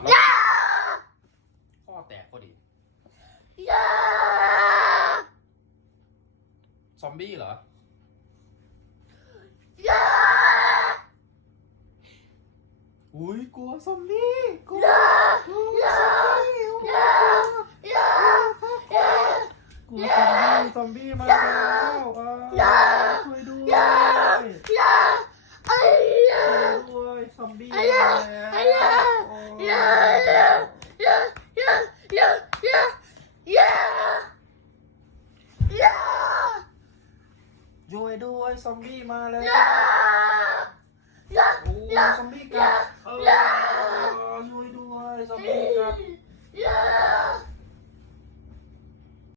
แล้วข้อแตกพอดีซอมบี้เหรออุ้ยกลัวซอมบี้กลัวซอมบี้กลัวซอมบี้มาแล้วช่วยด้วยซอมบี้มาช่วยด้วยซอมบี้มาแล้วโอ้ซอมบี้กัดช่วยด้วยซอมบี้กัด